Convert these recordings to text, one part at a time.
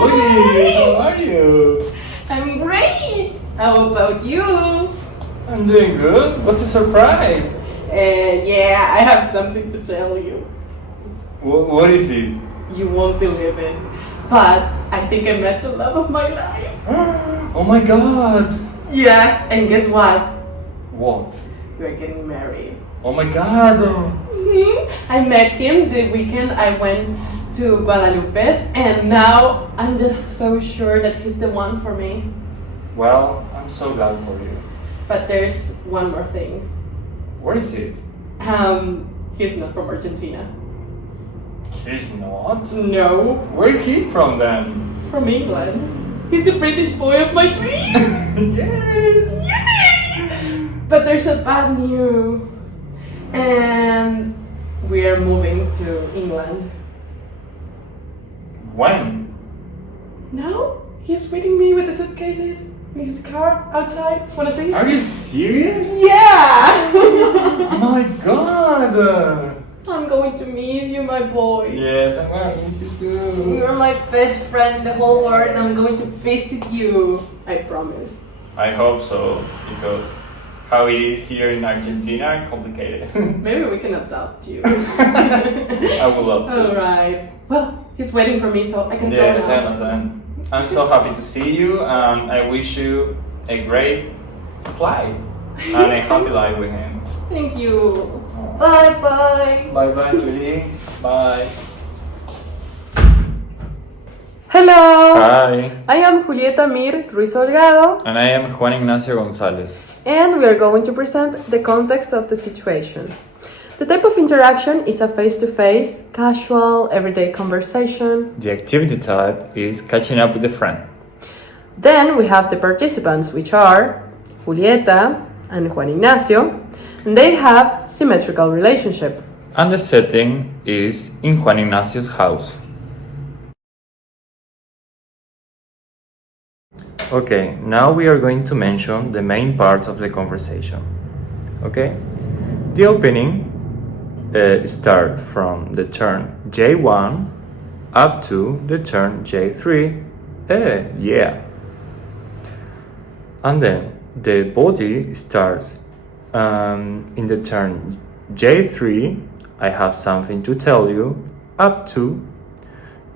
Julie, how are you? I'm great. How about you? I'm doing good. What's a surprise? Yeah, I have something to tell you. What is it? You won't believe it, but I think I met the love of my life. Oh my god. Yes, and guess what? What? We're getting married. Oh my god. I met him the weekend I went to Guadalupe, and now I'm just so sure that he's the one for me. Well, I'm so glad for you. But there's one more thing. What is it? He's not from Argentina. He's not? No, Where is he from then? he's from England. He's the British boy of my dreams. Yes! Yay! But there's a bad news. And we're moving to England. When? No, he's waiting me with the suitcases in his car outside. Wanna see? Are you serious? Yeah! My god! I'm going to miss you, my boy. Yes, I'm gonna miss you too. You're my best friend in the whole world, and I'm going to visit you. I promise. I hope so, because how it is here in Argentina, complicated. Maybe we can adopt you. I would love to. Alright. Well, he's waiting for me, so I can Yes, go I now. understand. I'm so happy to see you, and I wish you a great flight and a happy life with him. Thank you. Bye bye. Bye bye, Julie. Bye. Hello. Hi. I am Julieta Mir Ruiz Holgado, And I am Juan Ignacio González. and we are going to present the context of the situation. The type of interaction is a face-to-face, casual, everyday conversation. The activity type is catching up with a friend. Then we have the participants, which are Julieta and Juan Ignacio, and they have symmetrical relationship. And the setting is in Juan Ignacio's house. Okay, now we are going to mention the main parts of the conversation. Okay? The opening starts from the turn J1 up to the turn J3. Yeah. And then the body starts in the turn J3, I have something to tell you, up to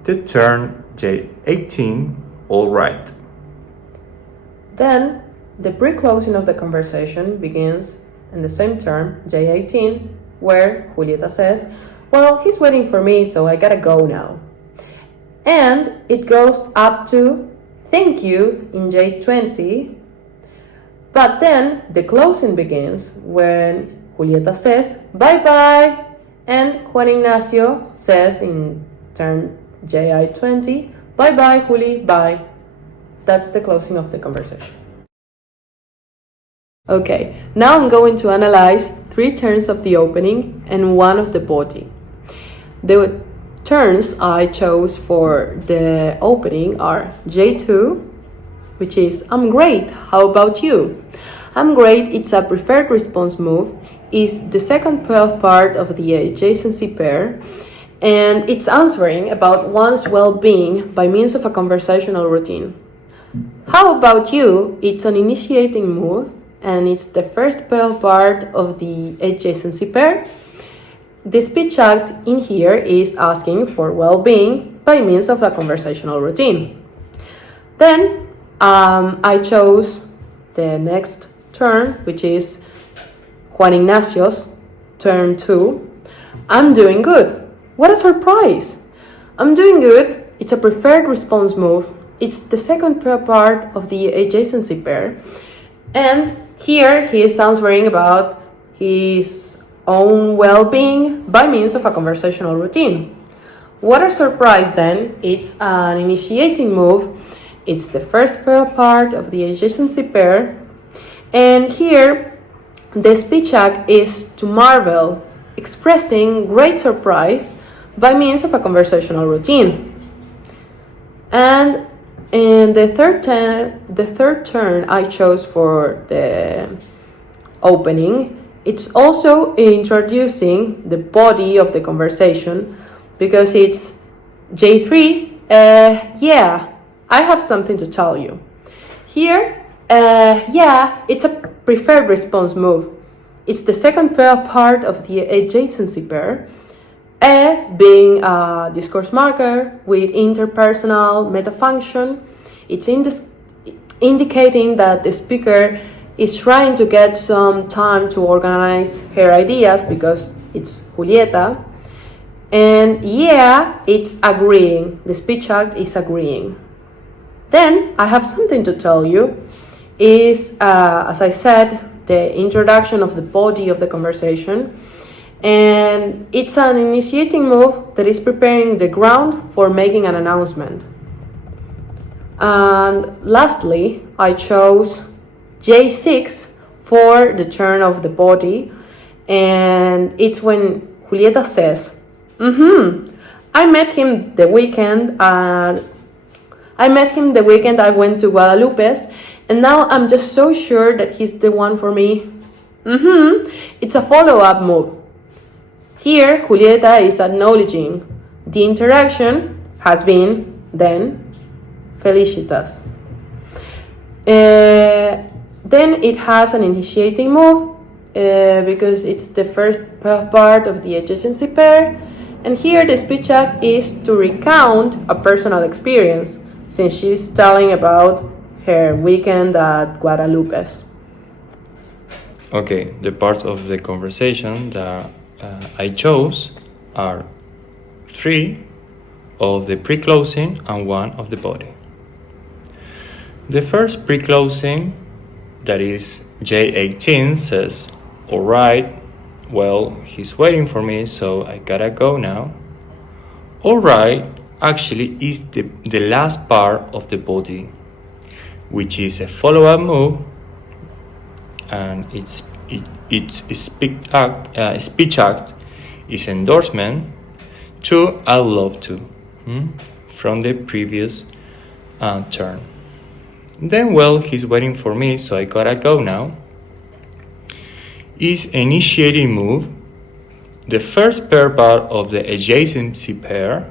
the turn J18, all right. Then the pre-closing of the conversation begins in the same turn, J18, where Julieta says, well, he's waiting for me, so I gotta go now. And it goes up to thank you in J20, but then the closing begins when Julieta says bye-bye, and Juan Ignacio says in turn JI20, bye-bye, Juli, bye. That's the closing of the conversation. Okay, now I'm going to analyze 3 turns of the opening and 1 of the body. The turns I chose for the opening are J2, which is I'm great, how about you? I'm great, it's a preferred response move, is the second part of the adjacency pair, and it's answering about one's well-being by means of a conversational routine. How about you? It's an initiating move, and it's the first part of the adjacency pair. The speech act in here is asking for well-being by means of a conversational routine. Then I chose the next turn, which is Juan Ignacio's turn 2. I'm doing good. What a surprise! I'm doing good. It's a preferred response move. It's the second part of the adjacency pair. And here he is answering about his own well-being by means of a conversational routine. What a surprise then, it's an initiating move. It's the first part of the adjacency pair. And here the speech act is to marvel, expressing great surprise by means of a conversational routine. And in the third turn I chose for the opening, it's also introducing the body of the conversation because it's J3, yeah, I have something to tell you. Here, it's a preferred response move. It's the second part of the adjacency pair. A being a discourse marker with interpersonal metafunction. It's indicating that the speaker is trying to get some time to organize her ideas because it's Julieta. And it's agreeing. The speech act is agreeing. Then I have something to tell you. Is, as I said, the introduction of the body of the conversation. And it's an initiating move that is preparing the ground for making an announcement. And lastly, I chose J6 for the turn of the body. And it's when Julieta says, I met him the weekend I went to Guadalupe's, and now I'm just so sure that he's the one for me. It's a follow-up move. Here, Julieta is acknowledging the interaction has been, then, felicitas. Then it has an initiating move because it's the first part of the adjacency pair. And here the speech act is to recount a personal experience, since she's telling about her weekend at Guadalupe's. Okay, the parts of the conversation that I chose are 3 of the pre-closing and 1 of the body. The first pre-closing, that is J18, says, alright, well, he's waiting for me, so I gotta go now. Alright actually is the last part of the body, which is a follow-up move, and its speech act is endorsement to I'd love to from the previous turn. Then, well, he's waiting for me, so I gotta go now. Is initiating move, the first pair part of the adjacency pair,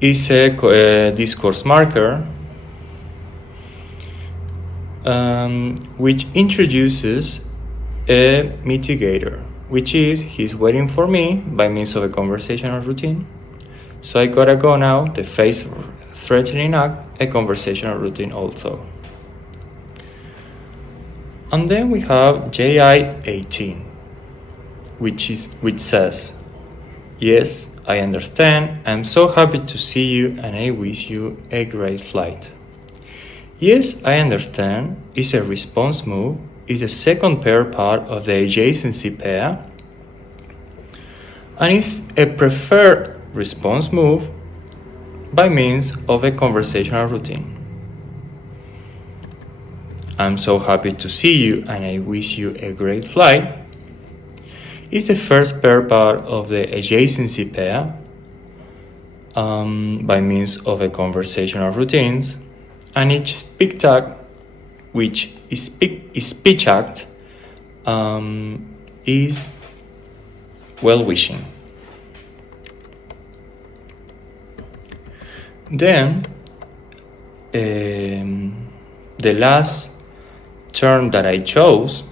is a discourse marker, which introduces a mitigator, which is he's waiting for me by means of a conversational routine. So I gotta go now, the face threatening act, a conversational routine also. And then we have JI18, which says, yes, I understand, I'm so happy to see you and I wish you a great flight. Yes, I understand is a response move, is the second pair part of the adjacency pair, and is a preferred response move by means of a conversational routine. I'm so happy to see you and I wish you a great flight is the first pair part of the adjacency pair by means of a conversational routine, and each speech act, which is speech act, is well-wishing. Then the last term that I chose,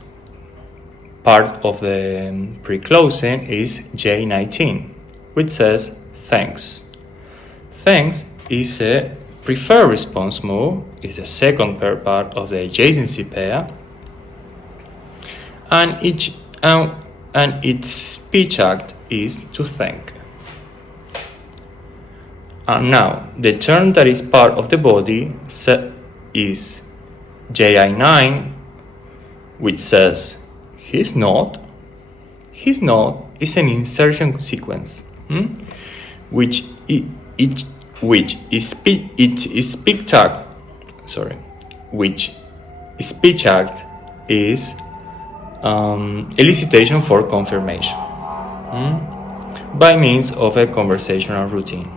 part of the pre-closing, is J19, which says thanks. Thanks is a preferred response move, is the second pair part of the adjacency pair, and its speech act is to thank. And now the term that is part of the body is JI9, which says he's not is an insertion sequence, which speech act is elicitation for confirmation by means of a conversational routine.